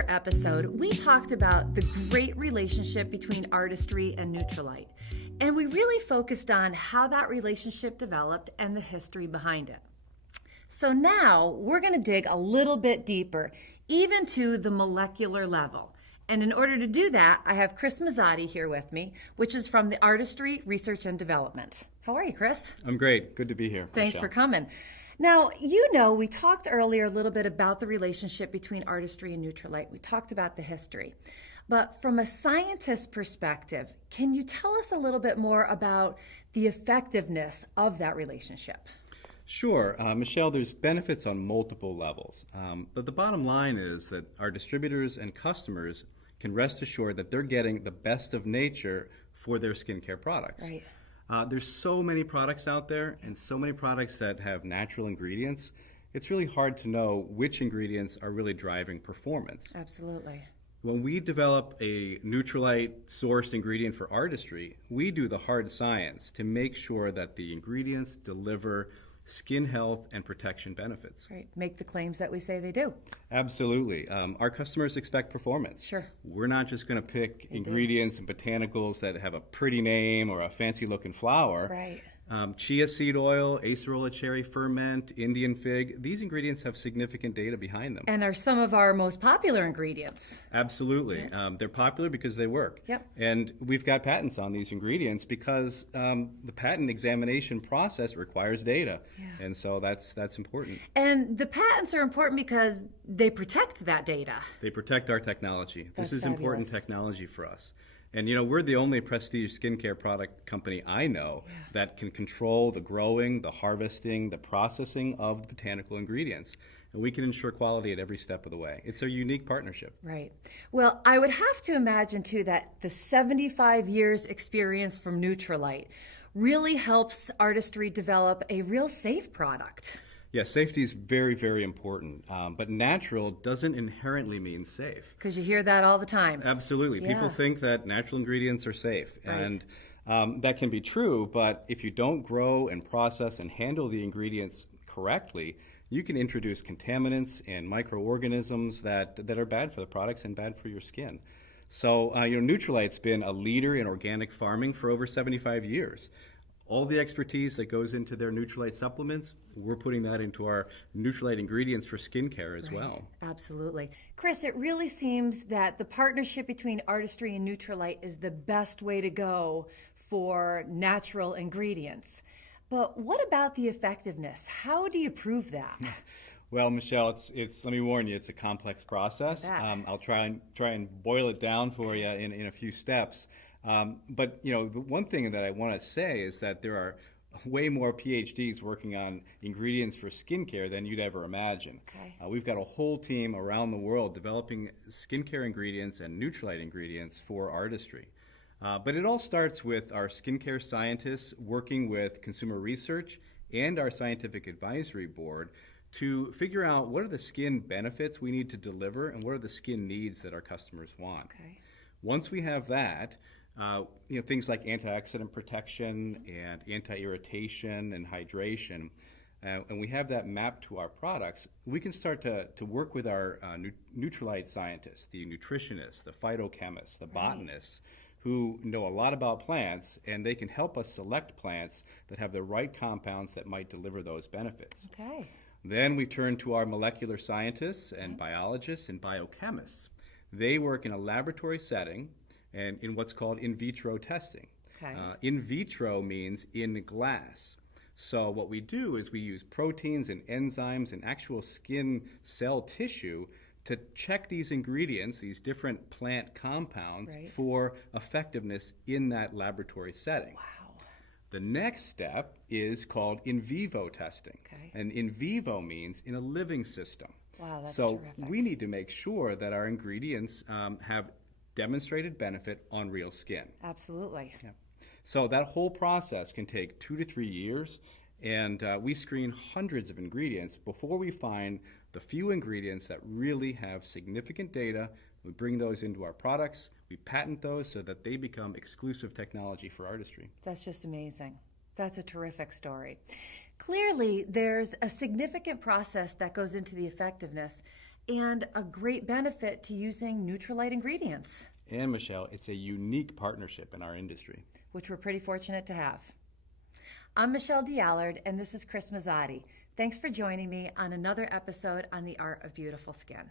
earlier episode, we talked about the great relationship between artistry and Nutrilite. And we really focused on how that relationship developed and the history behind it. So now we're going to dig a little bit deeper, even to the molecular level. And in order to do that, I have Chris Mazzotti here with me, which is from the Artistry Research and Development. How are you, Chris? I'm great. Good to be here. Thanks Michelle. for coming. Now, you know, we talked earlier a little bit about the relationship between artistry and Nutrilite. We talked about the history. But from a scientist's perspective, can you tell us a little bit more about the effectiveness of that relationship? Sure. Michelle, there's benefits on multiple levels. But the bottom line is that our distributors and customers can rest assured that they're getting the best of nature for their skincare products. Right. There's so many products out there and so many products that have natural ingredients. It's really hard to know which ingredients are really driving performance. Absolutely. When we develop a Nutrilite-sourced ingredient for artistry, we do the hard science to make sure that the ingredients deliver skin health and protection benefits. Right. Make the claims that we say they do. Absolutely. Our customers expect performance. Sure. We're not just going to pick ingredients and botanicals that have a pretty name or a fancy-looking flower. Right. Chia seed oil, acerola cherry ferment, Indian fig, these ingredients have significant data behind them. And are some of our most popular ingredients. Absolutely. Yeah. They're popular because they work. Yep. And we've got patents on these ingredients because the patent examination process requires data. Yeah. And so that's important. And the patents are important because they protect that data. They protect our technology. That's This is important fabulous. technology for us. And you know, we're the only prestige skincare product company I know that can control the growing, the harvesting, the processing of the botanical ingredients. And we can ensure quality at every step of the way. It's a unique partnership. Right. Well, I would have to imagine, too, that the 75 years experience from Nutrilite really helps artistry develop a real safe product. Yeah, safety is very, very important. But natural doesn't inherently mean safe. Because you hear that all the time. Absolutely. Yeah. People think that natural ingredients are safe. Right. And that can be true, but if you don't grow and process and handle the ingredients correctly, you can introduce contaminants and microorganisms that are bad for the products and bad for your skin. So, Nutrilite's been a leader in organic farming for over 75 years. All the expertise that goes into their Nutrilite supplements, we're putting that into our Nutrilite ingredients for skincare as well. Absolutely. Chris, it really seems that the partnership between artistry and Nutrilite is the best way to go for natural ingredients. But what about the effectiveness? How do you prove that? Well, Michelle, it's let me warn you, it's a complex process. I'll try and boil it down for you in a few steps. But the one thing that I want to say is that there are way more PhDs working on ingredients for skincare than you'd ever imagine. Okay. We've got a whole team around the world developing skincare ingredients and Nutrilite ingredients for artistry. But it all starts with our skincare scientists working with consumer research and our scientific advisory board to figure out what are the skin benefits we need to deliver and what are the skin needs that our customers want. Okay. Once we have that, things like antioxidant protection and anti-irritation and hydration, and we have that mapped to our products, we can start to work with our Nutrilite scientists, the nutritionists, the phytochemists, the botanists, who know a lot about plants, and they can help us select plants that have the right compounds that might deliver those benefits. Okay. Then we turn to our molecular scientists and biologists and biochemists. They work in a laboratory setting and in what's called in vitro testing. Okay. In vitro means in glass. So what we do is we use proteins and enzymes and actual skin cell tissue to check these ingredients, these different plant compounds, for effectiveness in that laboratory setting. Wow. The next step is called in vivo testing. Okay. And in vivo means in a living system. Wow, that's so terrific. we need to make sure that our ingredients have demonstrated benefit on real skin. Absolutely. Yeah. So that whole process can take 2 to 3 years, and we screen hundreds of ingredients before we find the few ingredients that really have significant data. We bring those into our products, we patent those so that they become exclusive technology for artistry. That's just amazing. That's a terrific story. Clearly, there's a significant process that goes into the effectiveness. and a great benefit to using Nutrilite ingredients. And Michelle, it's a unique partnership in our industry, which we're pretty fortunate to have. I'm Michelle D'Allard, and this is Chris Mazzotti. Thanks for joining me on another episode on the Art of Beautiful Skin.